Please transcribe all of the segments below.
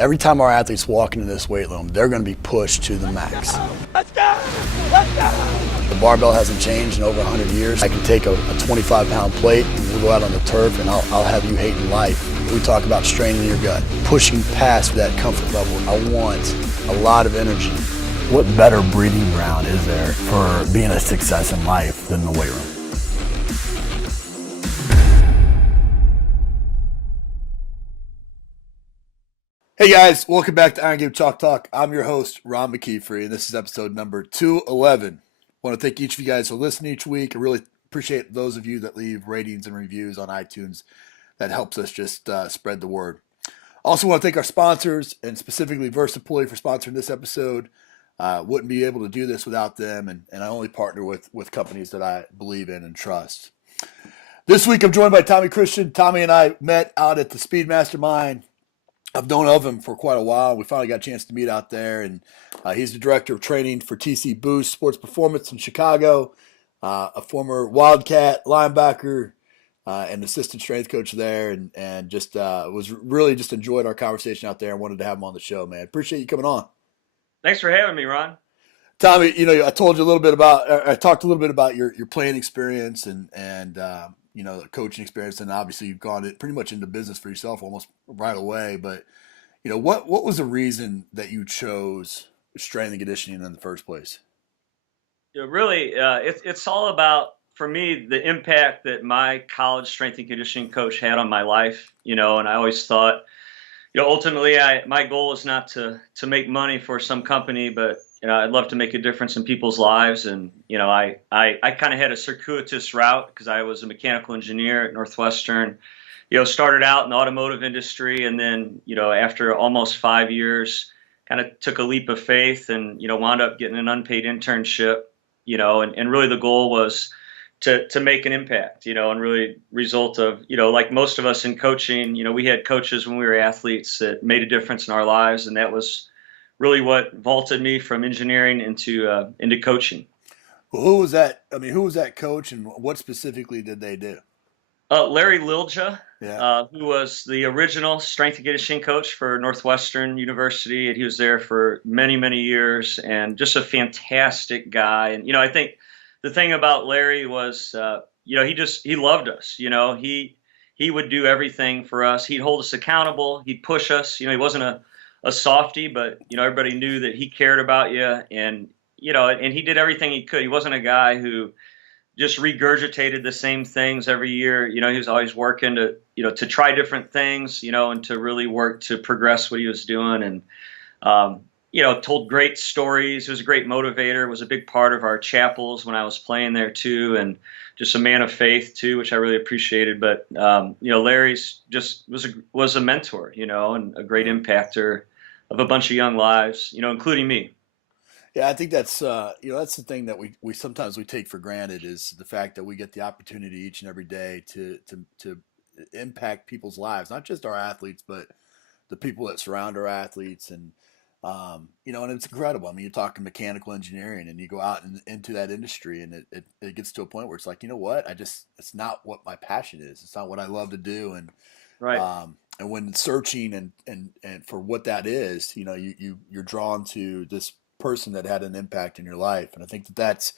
Every time our athletes walk into this weight room, they're going to be pushed to the max. Let's go! Let's go! The barbell hasn't changed in over 100 years. I can take a 25-pound plate and we'll go out on the turf and I'll have you hating life. We talk about straining your gut, pushing past that comfort level. I want a lot of energy. What better breeding ground is there for being a success in life than the weight room? Hey guys, welcome back to Iron Game Chalk Talk. I'm your host, Ron McKeefery, and this is episode number 211. I want to thank each of you guys for listening each week. I really appreciate those of you that leave ratings and reviews on iTunes. That helps us just spread the word. Also want to thank our sponsors, and specifically Versapulli for sponsoring this episode. Wouldn't be able to do this without them, and I only partner with companies that I believe in and trust. This week I'm joined by Tommy Christian. Tommy and I met out at the Speed Mastermind. I've known of him for quite a while. We finally got a chance to meet out there, and he's the director of training for TCBOOST Sports Performance in Chicago, a former Wildcat linebacker, and assistant strength coach there, and just was really just enjoyed our conversation out there and wanted to have him on the show, man. Appreciate you coming on. Thanks for having me, Ron. Tommy, I told you a little bit about, I talked a little bit about your playing experience and the coaching experience, and obviously you've gone pretty much into business for yourself almost right away. But what was the reason that you chose strength and conditioning in the first place? Really, it's all about, for me, the impact that my college strength and conditioning coach had on my life. And I always thought, ultimately, my goal is not to make money for some company, but I'd love to make a difference in people's lives. And I kind of had a circuitous route because I was a mechanical engineer at Northwestern. Started out in the automotive industry, and then after almost 5 years, kind of took a leap of faith and wound up getting an unpaid internship. And really the goal was to make an impact, and really result of, like most of us in coaching, we had coaches when we were athletes that made a difference in our lives. And that was really what vaulted me from engineering into coaching. Well, who was that? I mean, who was that coach, and what specifically did they do? Larry Lilja, Yeah. who was the original strength and conditioning coach for Northwestern University. And he was there for many, many years, and just a fantastic guy. And, I think the thing about Larry was, he loved us. He would do everything for us. He'd hold us accountable. He'd push us. He wasn't a softie, but, everybody knew that he cared about you. And, and he did everything he could. He wasn't a guy who just regurgitated the same things every year. He was always working to try different things, and to really work to progress what he was doing. And, told great stories. He was a great motivator, was a big part of our chapels when I was playing there too. And just a man of faith too, which I really appreciated. But, Larry's just was a mentor, and a great impactor of a bunch of young lives, including me. Yeah, I think that's that's the thing that we sometimes we take for granted, is the fact that we get the opportunity each and every day to impact people's lives, not just our athletes, but the people that surround our athletes. And and it's incredible. I mean, you're talking mechanical engineering, and you go out into that industry, and it gets to a point where it's like, it's not what my passion is. It's not what I love to do. And Right. And when searching and for what that is, you're drawn to this person that had an impact in your life. And I think that's,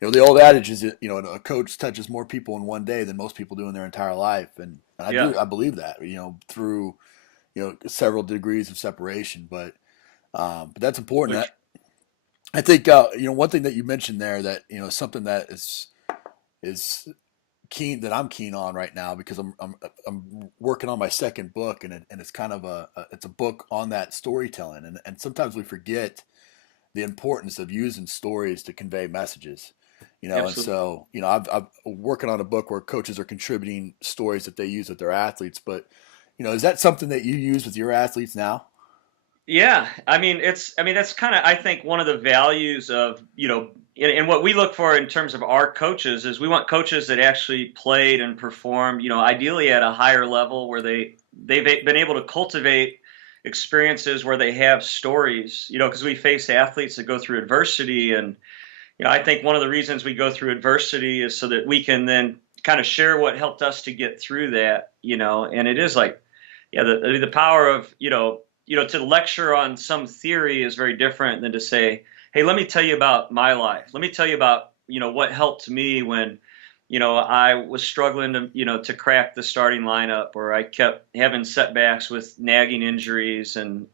the old adage is that, a coach touches more people in one day than most people do in their entire life. And I believe that, through, several degrees of separation, but that's important. I think, one thing that you mentioned there that, something that is keen, that I'm keen on right now, because I'm working on my second book, and it's kind of it's a book on that storytelling. And sometimes we forget the importance of using stories to convey messages, Absolutely. And so, I'm working on a book where coaches are contributing stories that they use with their athletes. But, is that something that you use with your athletes now? Yeah, that's kind of, I think, one of the values of, and what we look for in terms of our coaches is we want coaches that actually played and performed, ideally at a higher level, where they've been able to cultivate experiences where they have stories, because we face athletes that go through adversity. And, I think one of the reasons we go through adversity is so that we can then kind of share what helped us to get through that, and it is like, the power of, to lecture on some theory is very different than to say, hey, let me tell you about my life. Let me tell you about, what helped me when, I was struggling to crack the starting lineup, or I kept having setbacks with nagging injuries, and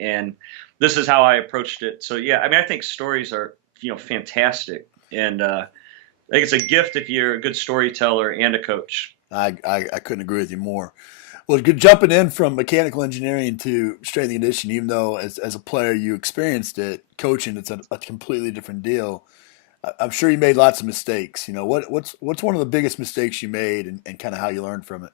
this is how I approached it. So yeah, I mean, I think stories are, fantastic, and I think it's a gift if you're a good storyteller and a coach. I couldn't agree with you more. Well, jumping in from mechanical engineering to strength and conditioning, even though as a player you experienced it, coaching it's a completely different deal. I'm sure you made lots of mistakes. What's one of the biggest mistakes you made, and kind of how you learned from it?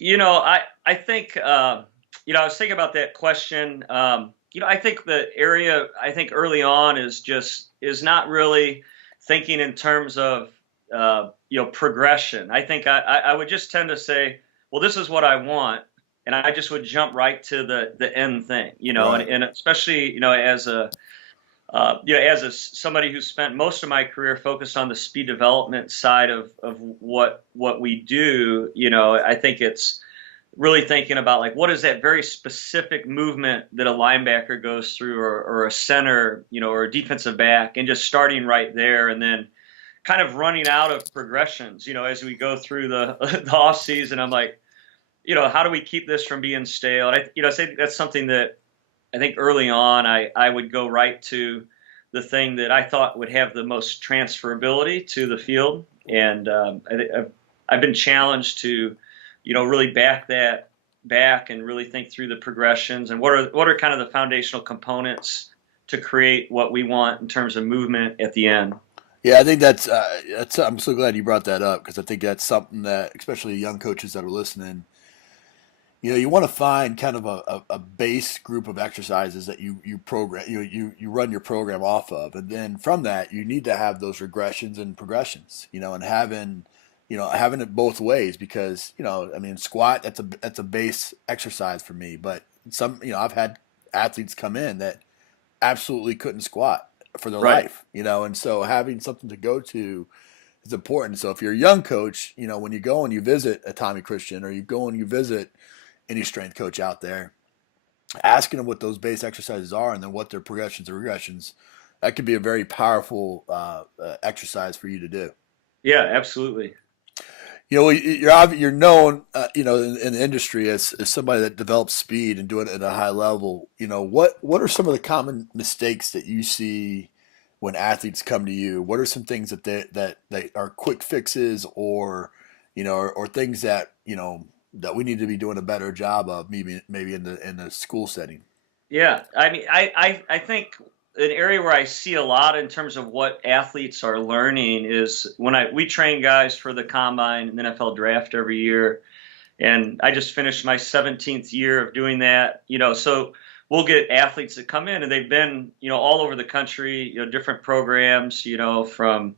I think I was thinking about that question. I think the area I think early on is not really thinking in terms of progression. I think I would just tend to say, well, this is what I want, and I just would jump right to the end thing, Right. and especially as somebody who spent most of my career focused on the speed development side of what we do, I think it's really thinking about like what is that very specific movement that a linebacker goes through, or a center, or a defensive back, and just starting right there, and then kind of running out of progressions, as we go through the off season. I'm like, how do we keep this from being stale? And I say that's something that I think early on I would go right to the thing that I thought would have the most transferability to the field, and I've been challenged to, really back that back and really think through the progressions and what are kind of the foundational components to create what we want in terms of movement at the end. Yeah, I think that's. I'm so glad you brought that up, because I think that's something that, especially young coaches that are listening, you want to find kind of a base group of exercises that you program you run your program off of, and then from that you need to have those regressions and progressions, and having it both ways, because I mean, squat, that's a base exercise for me, but I've had athletes come in that absolutely couldn't squat for their Right. life, and so having something to go to is important. So if you're a young coach, when you go and you visit a Tommy Christian, or you go and you visit any strength coach out there, asking them what those base exercises are, and then what their progressions or regressions, that could be a very powerful exercise for you to do. Yeah, absolutely. You're known, in the industry as somebody that develops speed and doing it at a high level. What are some of the common mistakes that you see when athletes come to you? What are some things that are quick fixes, or things that we need to be doing a better job of, maybe in the school setting? Yeah, I mean, I think an area where I see a lot in terms of what athletes are learning is when we train guys for the combine and NFL draft every year, and I just finished my 17th year of doing that. So we'll get athletes that come in and they've been, all over the country, different programs, from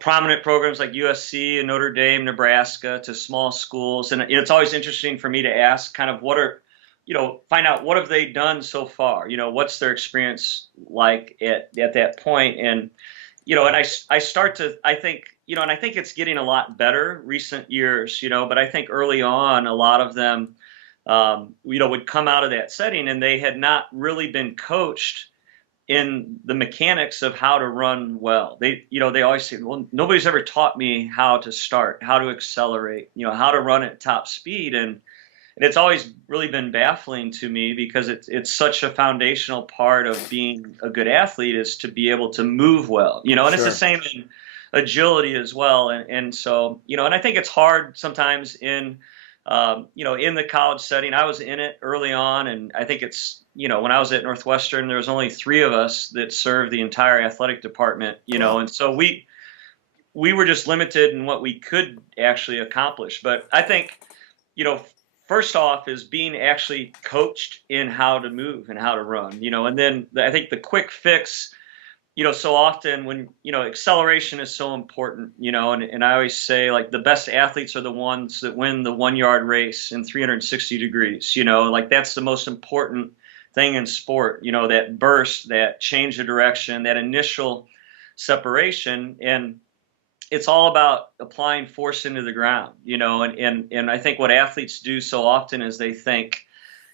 prominent programs like USC and Notre Dame, Nebraska, to small schools. And it's always interesting for me to ask kind of find out what have they done so far? What's their experience like at that point? And, and I start to, I think, and I think it's getting a lot better recent years, but I think early on, a lot of them, would come out of that setting and they had not really been coached in the mechanics of how to run well. They always say, well, nobody's ever taught me how to start, how to accelerate, how to run at top speed. And it's always really been baffling to me, because it's such a foundational part of being a good athlete, is to be able to move well, and it's the Sure. same in agility as well. And so, and I think it's hard sometimes in the college setting. I was in it early on, and I think it's, when I was at Northwestern, there was only 3 of us that served the entire athletic department, Wow. and so we were just limited in what we could actually accomplish. But I think, first off is being actually coached in how to move and how to run, and then I think the quick fix, so often when, acceleration is so important, and I always say, like, the best athletes are the ones that win the 1-yard race in 360 degrees, like that's the most important thing in sport, that burst, that change of direction, that initial separation. And it's all about applying force into the ground, and I think what athletes do so often is they think,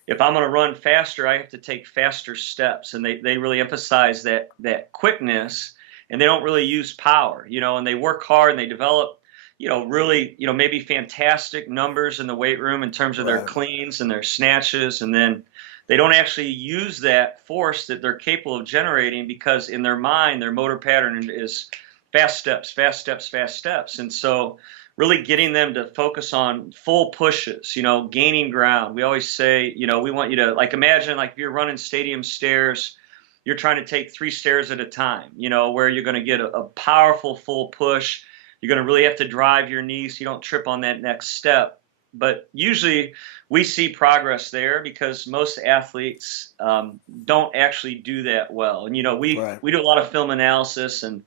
if I'm going to run faster, I have to take faster steps. And they really emphasize that quickness, and they don't really use power, and they work hard and they develop, really, maybe fantastic numbers in the weight room in terms of their cleans and their snatches. And then they don't actually use that force that they're capable of generating, because in their mind, their motor pattern is fast steps, fast steps, fast steps. And so really getting them to focus on full pushes, gaining ground. We always say, we want you to, like, imagine like if you're running stadium stairs, you're trying to take 3 stairs at a time, where you're going to get a powerful full push. You're going to really have to drive your knees so you don't trip on that next step. But usually we see progress there because most athletes don't actually do that well. And, we do a lot of film analysis, and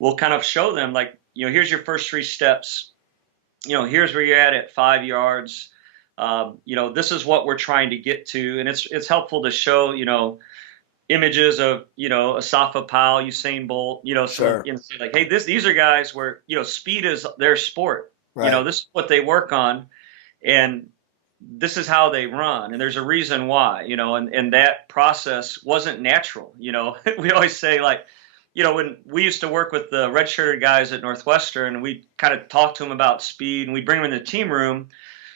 we'll kind of show them, like, here's your first 3 steps. Here's where you're at 5 yards. This is what we're trying to get to. And it's helpful to show, images of, Asafa Powell, Usain Bolt, so say like, hey, these are guys where, speed is their sport. This is what they work on, and this is how they run. And there's a reason why, and that process wasn't natural. We always say, like, when we used to work with the redshirted guys at Northwestern, we kind of talk to them about speed, and we bring them in the team room,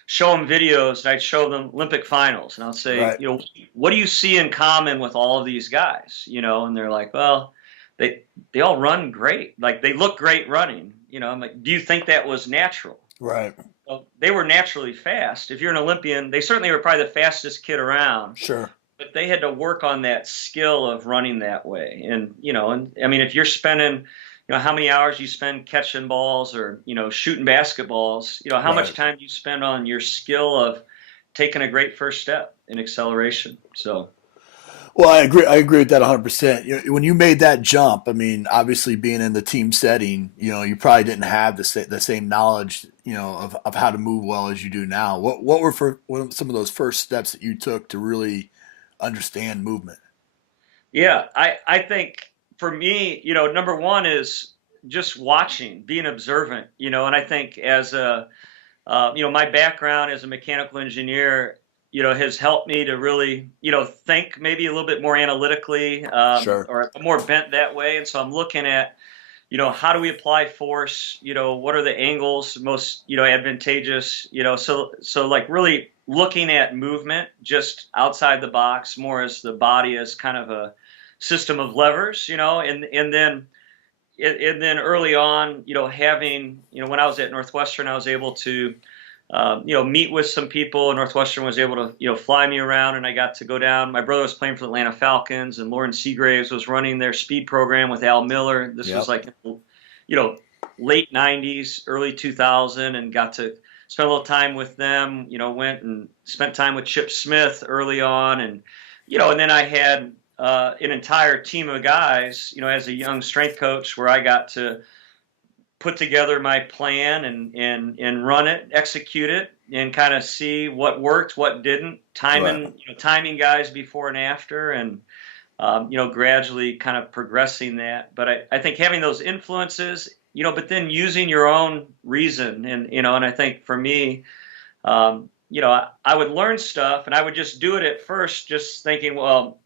show them videos, and I'd show them Olympic finals, and I'll say, what do you see in common with all of these guys? And they're like, well, they all run great. Like, they look great running. I'm like, do you think that was natural? Right. Well, they were naturally fast. If you're an Olympian, they certainly were probably the fastest kid around. Sure. But they had to work on that skill of running that way. And, and I mean, if you're spending, how many hours you spend catching balls or, shooting basketballs, how much time you spend on your skill of taking a great first step in acceleration. So. Well, I agree with that 100%. When you made that jump, I mean, obviously being in the team setting, you probably didn't have the same knowledge, of how to move well as you do now. What were some of those first steps that you took to really understand movement? Yeah, I think for me, number one is just watching, being observant, and I think as my background as a mechanical engineer, has helped me to really, think maybe a little bit more analytically, or more bent that way. And so I'm looking at, how do we apply force? What are the angles most, advantageous? So like really looking at movement just outside the box, more as the body as kind of a system of levers, and then early on, having, when I was at Northwestern, I was able to, meet with some people. Northwestern was able to, fly me around, and I got to go down. My brother was playing for the Atlanta Falcons, and Lauren Seagraves was running their speed program with Al Miller. This was like, late 90s, early 2000, and got to spend a little time with them, went and spent time with Chip Smith early on. And, and then I had an entire team of guys, as a young strength coach, where I got to put together my plan and run it, execute it, and kind of see what worked, what didn't, timing guys before and after, and gradually kind of progressing that. But I think having those influences, but then using your own reason, and I think for me, I would learn stuff, and I would just do it at first, just thinking, well,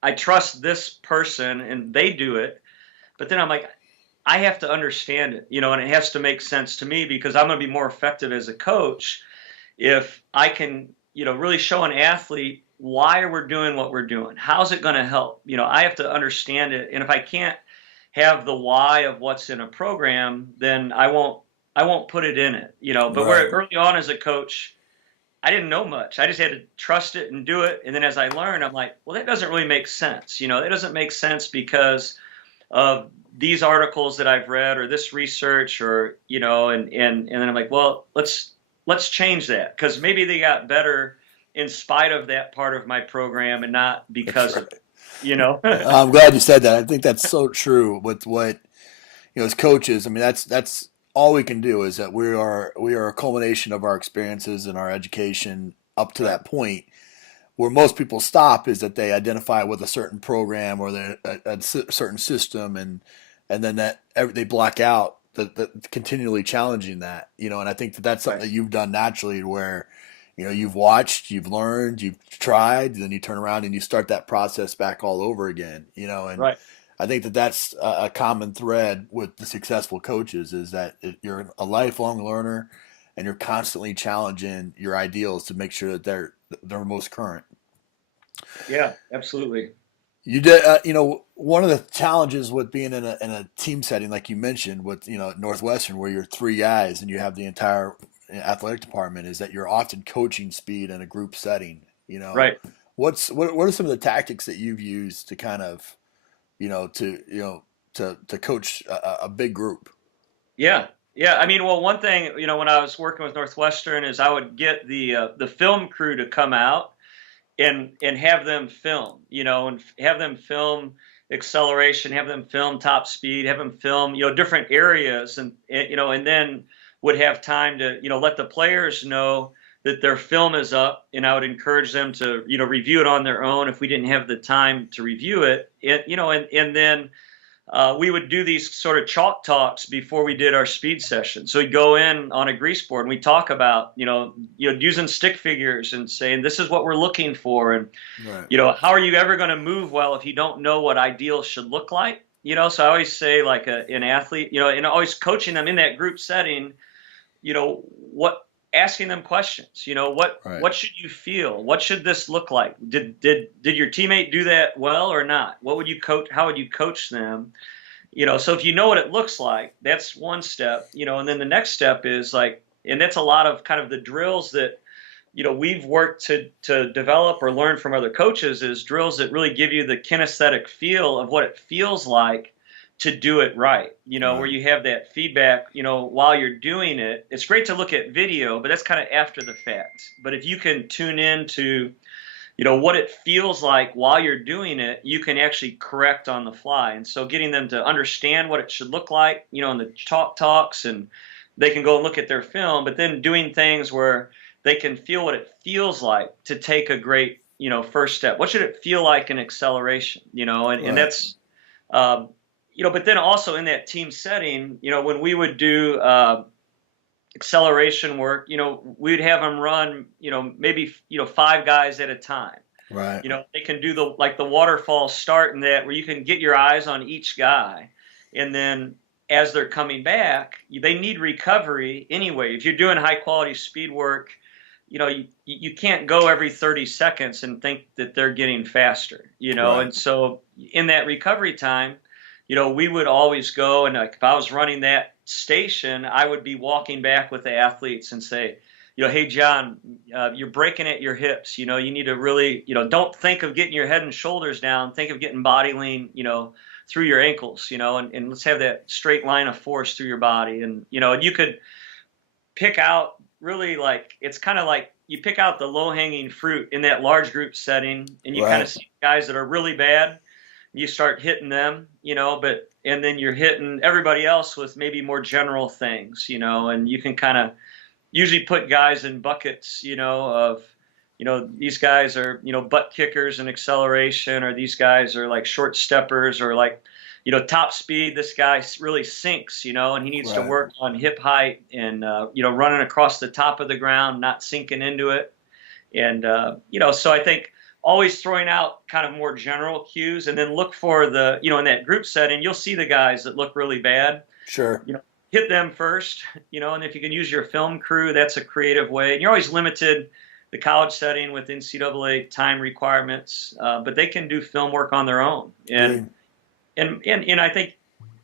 I trust this person and they do it, but then I'm like, I have to understand it, and it has to make sense to me, because I'm going to be more effective as a coach if I can, really show an athlete why we're doing what we're doing. How's it going to help? I have to understand it. And if I can't have the why of what's in a program, then I won't put it in it, but where early on as a coach, I didn't know much. I just had to trust it and do it. And then as I learned, I'm like, well, that doesn't really make sense. That doesn't make sense because of these articles that I've read or this research, or, and then I'm like, well, let's change that, because maybe they got better in spite of that part of my program and not because of it, I'm glad you said that. I think that's so true with what, as coaches. I mean, that's all we can do, is that we are a culmination of our experiences and our education up to that point. Where most people stop is that they identify with a certain program or a certain system, and then they block out the continually challenging that, and I think that's something that you've done naturally, where, you've watched, you've learned, you've tried, and then you turn around and you start that process back all over again. And Right. I think that that's a common thread with the successful coaches is that you're a lifelong learner and you're constantly challenging your ideals to make sure that they're most current. Yeah, absolutely. You did, one of the challenges with being in a team setting, like you mentioned, with Northwestern, where you're three guys and you have the entire athletic department, is that you're often coaching speed in a group setting. Right. What are some of the tactics that you've used to kind of, to coach a big group? Yeah. Yeah. I mean, well, one thing, when I was working with Northwestern is I would get the film crew to come out and have them film, and have them film acceleration, have them film top speed, have them film, different areas, and then would have time to, let the players know that their film is up, and I would encourage them to, review it on their own if we didn't have the time to review it, and then we would do these sort of chalk talks before we did our speed session. So we'd go in on a grease board and we talk about, using stick figures and saying, this is what we're looking for. And, Right. how are you ever going to move well if you don't know what ideal should look like? So I always say like an athlete, and always coaching them in that group setting, asking them questions, Right. what should you feel? What should this look like? Did your teammate do that well or not? What would you coach? How would you coach them? So if you know what it looks like, that's one step, and then the next step is like, and that's a lot of kind of the drills that, we've worked to develop or learn from other coaches is drills that really give you the kinesthetic feel of what it feels like to do it right, where you have that feedback, while you're doing it. It's great to look at video, but that's kind of after the fact. But if you can tune into, what it feels like while you're doing it, you can actually correct on the fly. And so getting them to understand what it should look like, in the talks, and they can go and look at their film, but then doing things where they can feel what it feels like to take a great, first step. What should it feel like in acceleration, and that's, but then also in that team setting, when we would do acceleration work, we'd have them run, maybe, 5 guys at a time. Right. They can do the waterfall start in that where you can get your eyes on each guy. And then as they're coming back, they need recovery anyway. If you're doing high quality speed work, you can't go every 30 seconds and think that they're getting faster, Right. and so in that recovery time, we would always go and like, if I was running that station, I would be walking back with the athletes and say, hey, John, you're breaking at your hips. You need to really, don't think of getting your head and shoulders down. Think of getting body lean, through your ankles, and let's have that straight line of force through your body. And, and you could pick out really like, it's kind of like you pick out the low hanging fruit in that large group setting, and you kind of see guys that are really bad. You start hitting them, and then you're hitting everybody else with maybe more general things, and you can kind of usually put guys in buckets, of, these guys are, butt kickers and acceleration, or these guys are like short steppers, or like, top speed. This guy really sinks, and he needs to work on hip height and, running across the top of the ground, not sinking into it. And, so I think always throwing out kind of more general cues, and then look for the, in that group setting, you'll see the guys that look really bad. Sure. Hit them first, and if you can use your film crew, that's a creative way. And you're always limited the college setting with NCAA time requirements, but they can do film work on their own. And I think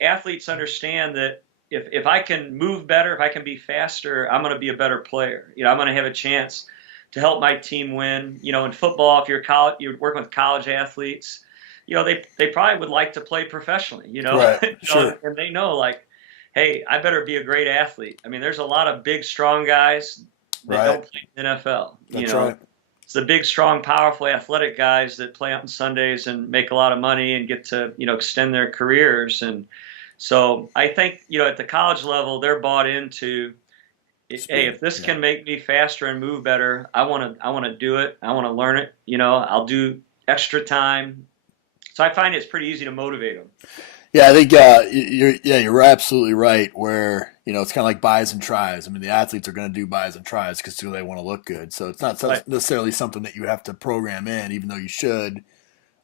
athletes understand that if I can move better, if I can be faster, I'm going to be a better player. I'm going to have a chance to help my team win. In football, if you're working with college athletes, they probably would like to play professionally, Right. Sure. And they know like, hey, I better be a great athlete. I mean, there's a lot of big, strong guys that don't play in the NFL. That's right. It's the big, strong, powerful, athletic guys that play on Sundays and make a lot of money and get to, extend their careers. And so I think, at the college level, they're bought into, hey, if this can make me faster and move better, I want to do it. I want to learn it. I'll do extra time. So I find it's pretty easy to motivate them. Yeah, I think you're absolutely right. Where it's kind of like buys and tries. I mean, the athletes are going to do buys and tries because they want to look good. So it's not Right. necessarily something that you have to program in, even though you should.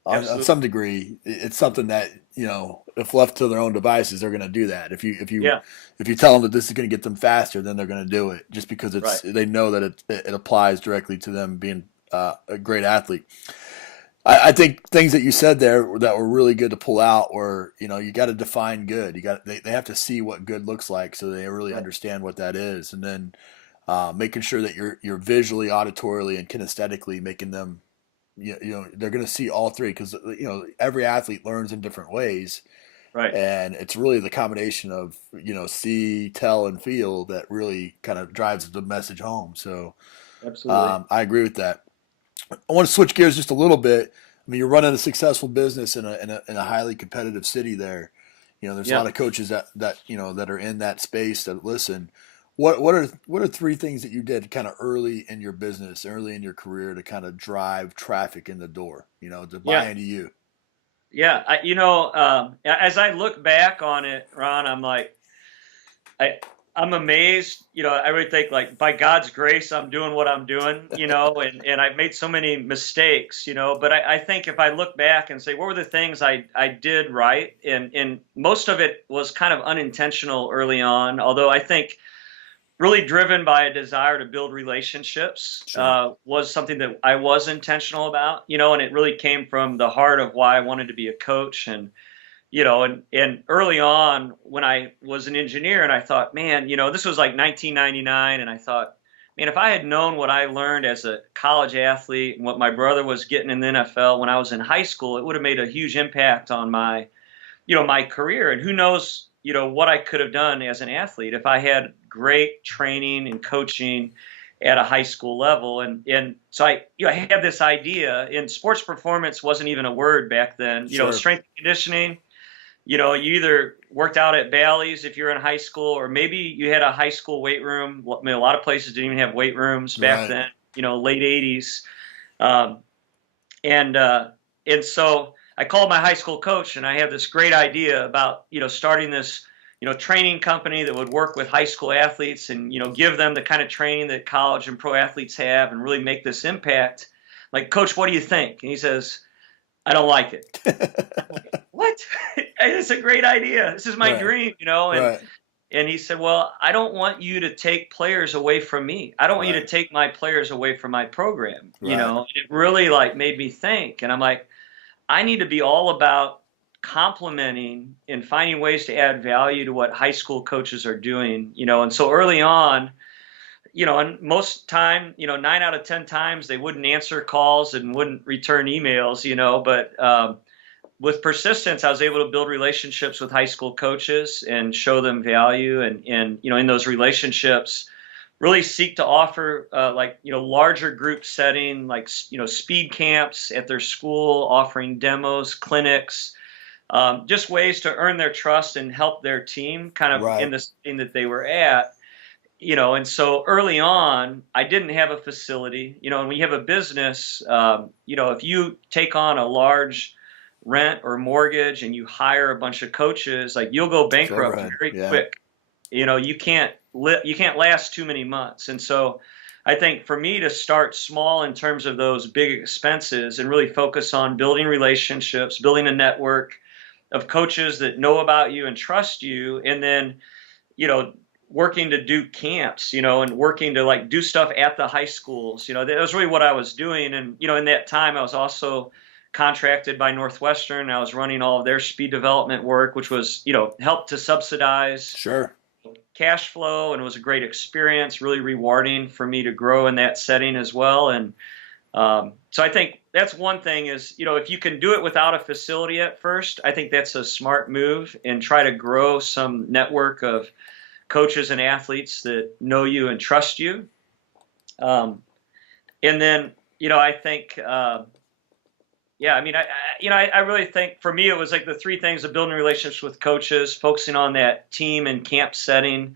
On Absolutely. some degree, it's something that if left to their own devices, they're going to do that. Yeah. If you tell them that this is going to get them faster, then they're going to do it just because Right. they know that it applies directly to them being a great athlete. I think things that you said there that were really good to pull out were, you got to define good. They have to see what good looks like so they really Right. understand what that is, and then making sure that you're visually, auditorily, and kinesthetically making them, they're going to see all three because every athlete learns in different ways, Right. and it's really the combination of see, tell, and feel that really kind of drives the message home. So Absolutely. I agree with that. I want to switch gears just a little bit. I mean, you're running a successful business in a highly competitive city there. There's a Yeah. lot of coaches that are in that space that listen. What are three things that you did kind of early in your business, early in your career to kind of drive traffic in the door, to buy Yeah. into you? Yeah. As I look back on it, Ron, I'm like, I I'm amazed. I really think like by God's grace, I'm doing what I'm doing. And I've made so many mistakes. But I think if I look back and say what were the things I did right, and most of it was kind of unintentional early on. Although I think really driven by a desire to build relationships Sure. was something that I was intentional about. And it really came from the heart of why I wanted to be a coach. And early on when I was an engineer and I thought, man, this was like 1999. And I thought, man, if I had known what I learned as a college athlete and what my brother was getting in the NFL when I was in high school, it would have made a huge impact on my career. And who knows, what I could have done as an athlete if I had great training and coaching at a high school level. And so I had this idea, and sports performance wasn't even a word back then. Sure. Strength and conditioning. You either worked out at Bally's if you're in high school, or maybe you had a high school weight room. I mean, a lot of places didn't even have weight rooms back Right. then, late 80s. Um, and so I called my high school coach and I had this great idea about, starting this, training company that would work with high school athletes and, give them the kind of training that college and pro athletes have and really make this impact. Like, Coach, what do you think? And he says, I don't like it. What? It's a great idea. This is my Right. dream, and Right. and he said, well, I don't want you to take players away from me. I don't want you to Right. take my players away from my program. Right. And it really like made me think. And I'm like, I need to be all about complementing and finding ways to add value to what high school coaches are doing. And so early on, and most time, 9 out of 10 times they wouldn't answer calls and wouldn't return emails, but with persistence, I was able to build relationships with high school coaches and show them value, and in those relationships, really seek to offer larger group setting, like speed camps at their school, offering demos, clinics, just ways to earn their trust and help their team kind of in Right. the setting that they were at. And so early on, I didn't have a facility, and when you have a business, if you take on a large rent or mortgage and you hire a bunch of coaches, like you'll go It's bankrupt overhead. very Yeah. quick. You can't last too many months. And so I think for me to start small in terms of those big expenses and really focus on building relationships, building a network of coaches that know about you and trust you, and then, working to do camps, and working to like do stuff at the high schools, that was really what I was doing. And, in that time I was also contracted by Northwestern. I was running all of their speed development work, which was, helped to subsidize Sure. cash flow, and it was a great experience, really rewarding for me to grow in that setting as well. And so I think that's one thing is, if you can do it without a facility at first, I think that's a smart move, and try to grow some network of coaches and athletes that know you and trust you. And then, I think, yeah, I mean, I really think for me, it was like the three things of building relationships with coaches, focusing on that team and camp setting,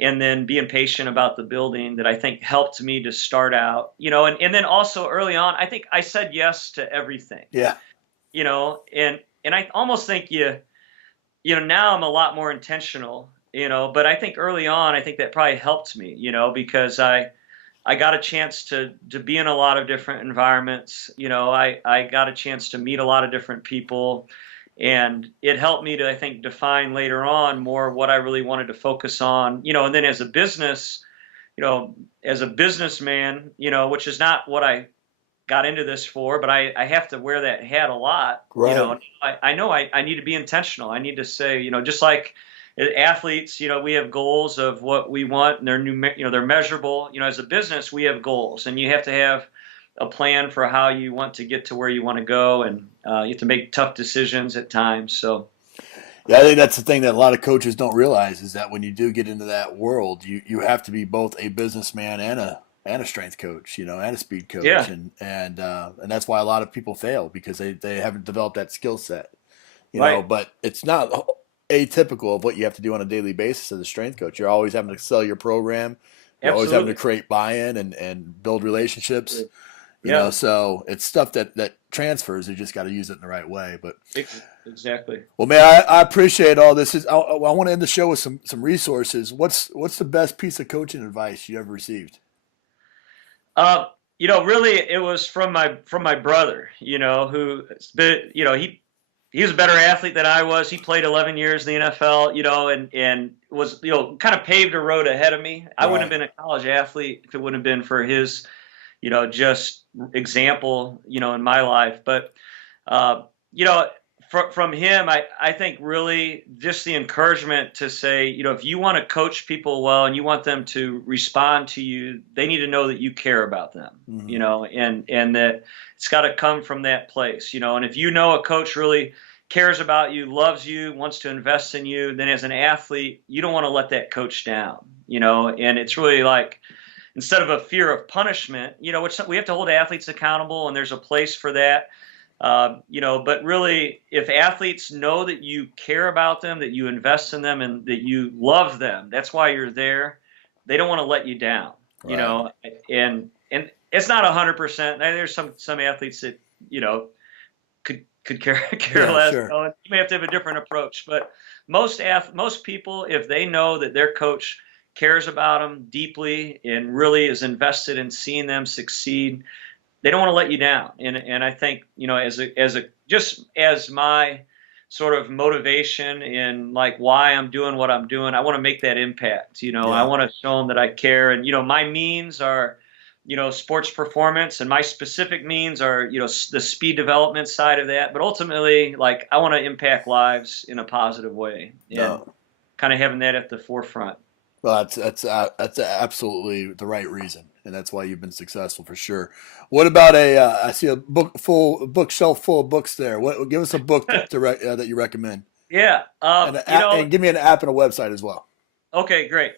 and then being patient about the building, that I think helped me to start out, and then also early on, I think I said yes to everything, Yeah. and I almost think now I'm a lot more intentional, but I think early on, I think that probably helped me, because I got a chance to be in a lot of different environments. I got a chance to meet a lot of different people, and it helped me to, I think, define later on more what I really wanted to focus on, and then as a businessman, which is not what I got into this for, but I have to wear that hat a lot. Right. I know I need to be intentional. I need to say, just like athletes, we have goals of what we want, and they're measurable. As a business, we have goals, and you have to have a plan for how you want to get to where you want to go, and you have to make tough decisions at times. So. Yeah, I think that's the thing that a lot of coaches don't realize is that when you do get into that world, you have to be both a businessman and a strength coach, and a speed coach, Yeah. and that's why a lot of people fail because they haven't developed that skill set, Right. But it's not atypical of what you have to do on a daily basis as a strength coach. You're always having to sell your program, you're always having to create buy-in and build relationships. So it's stuff that transfers. You just got to use it in the right way. But exactly. Well, man, I appreciate all this. I want to end the show with some resources. What's the best piece of coaching advice you ever received? Really, it was from my brother. Who, he was a better athlete than I was. He played 11 years in the NFL. And was kind of paved a road ahead of me. I wouldn't have been a college athlete if it wouldn't have been for his just example, in my life. But, from him, I think really just the encouragement to say, if you want to coach people well and you want them to respond to you, they need to know that you care about them, and that it's got to come from that place, and if a coach really cares about you, loves you, wants to invest in you, then as an athlete, you don't want to let that coach down, and it's really like, instead of a fear of punishment, which we have to hold athletes accountable, and there's a place for that. But really, if athletes know that you care about them, that you invest in them, and that you love them, that's why you're there. They don't want to let you down, and it's not 100%. There's some athletes that, could care less. Sure. You may have to have a different approach, but most people, if they know that their coach cares about them deeply and really is invested in seeing them succeed, they don't want to let you down. And I think, as my sort of motivation in like why I'm doing what I'm doing, I want to make that impact. I want to show them that I care. And, my means are, sports performance, and my specific means are, the speed development side of that. But ultimately, like, I want to impact lives in a positive way, and kind of having that at the forefront. Well, that's absolutely the right reason, and that's why you've been successful for sure. What about I see a bookshelf full of books there. Give us a book that you recommend. Yeah, and give me an app and a website as well. Okay, great.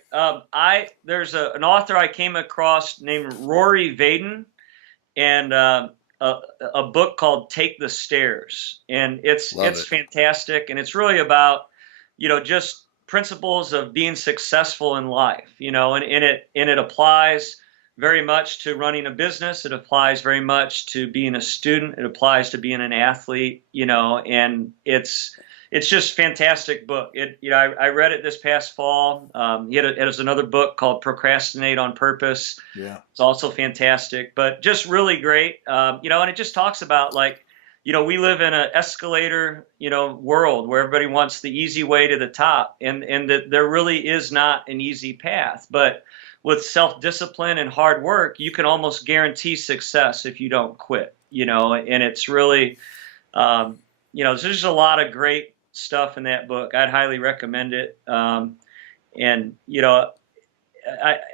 There's an author I came across named Rory Vaden, and a book called Take the Stairs, and it's fantastic, and it's really about just principles of being successful in life, and it applies very much to running a business. It applies very much to being a student. It applies to being an athlete, and it's just a fantastic book. I read it this past fall. It has another book called Procrastinate on Purpose. Yeah. It's also fantastic, but just really great. And it just talks about we live in an escalator, world where everybody wants the easy way to the top, and that there really is not an easy path. But with self-discipline and hard work, you can almost guarantee success if you don't quit, and it's really, there's just a lot of great stuff in that book. I'd highly recommend it. And,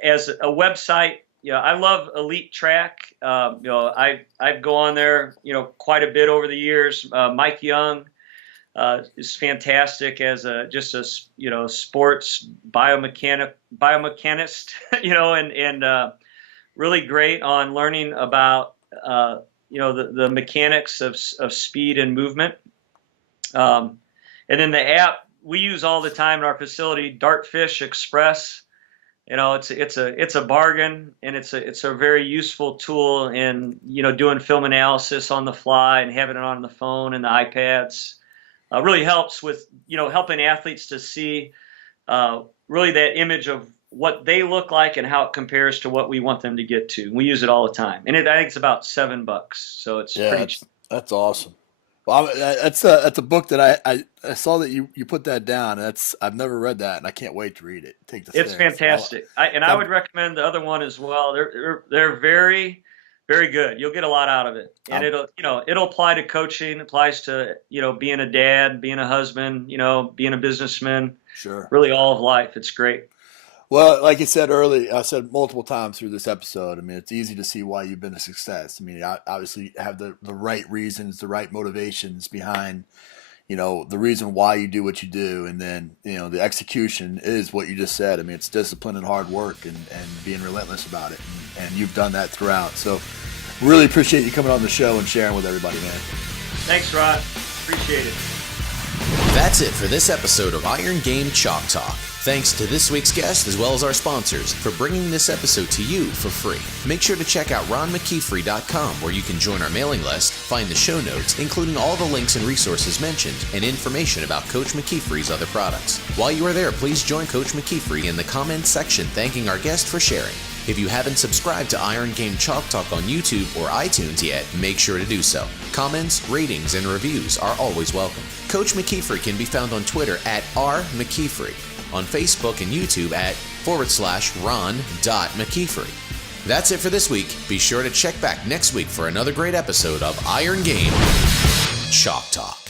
as a website, I love Elite Track. I go on there, quite a bit over the years. Mike Young is fantastic as just a sports biomechanist, and really great on learning about the mechanics of speed and movement. And then the app we use all the time in our facility, Dartfish Express. It's a bargain, and it's a very useful tool in doing film analysis on the fly and having it on the phone and the iPads. really helps with, helping athletes to see really that image of what they look like and how it compares to what we want them to get to. We use it all the time. And I think it's about $7. So it's pretty cheap. That's awesome. Well, that's a book that I saw that you put that down. I've never read that, and I can't wait to read it. It's fantastic. I would recommend the other one as well. They're very, very good. You'll get a lot out of it, and it'll apply to coaching. It applies to being a dad, being a husband, being a businessman. Sure. Really, all of life. It's great. Well, like I said earlier, I said multiple times through this episode, I mean, it's easy to see why you've been a success. I mean, obviously you have the right reasons, the right motivations behind, the reason why you do what you do. And then, the execution is what you just said. I mean, it's discipline and hard work and being relentless about it. And you've done that throughout. So really appreciate you coming on the show and sharing with everybody, man. Thanks, Rod. Appreciate it. That's it for this episode of Iron Game Chalk Talk. Thanks to this week's guest as well as our sponsors for bringing this episode to you for free. Make sure to check out ronmckeefery.com where you can join our mailing list, find the show notes, including all the links and resources mentioned, and information about Coach McKeefery's other products. While you are there, please join Coach McKeefery in the comments section thanking our guest for sharing. If you haven't subscribed to Iron Game Chalk Talk on YouTube or iTunes yet, make sure to do so. Comments, ratings, and reviews are always welcome. Coach McKeefery can be found on Twitter at @RMcKeefery, on Facebook and YouTube at /Ron.McKeefery. That's it for this week. Be sure to check back next week for another great episode of Iron Game Chalk Talk.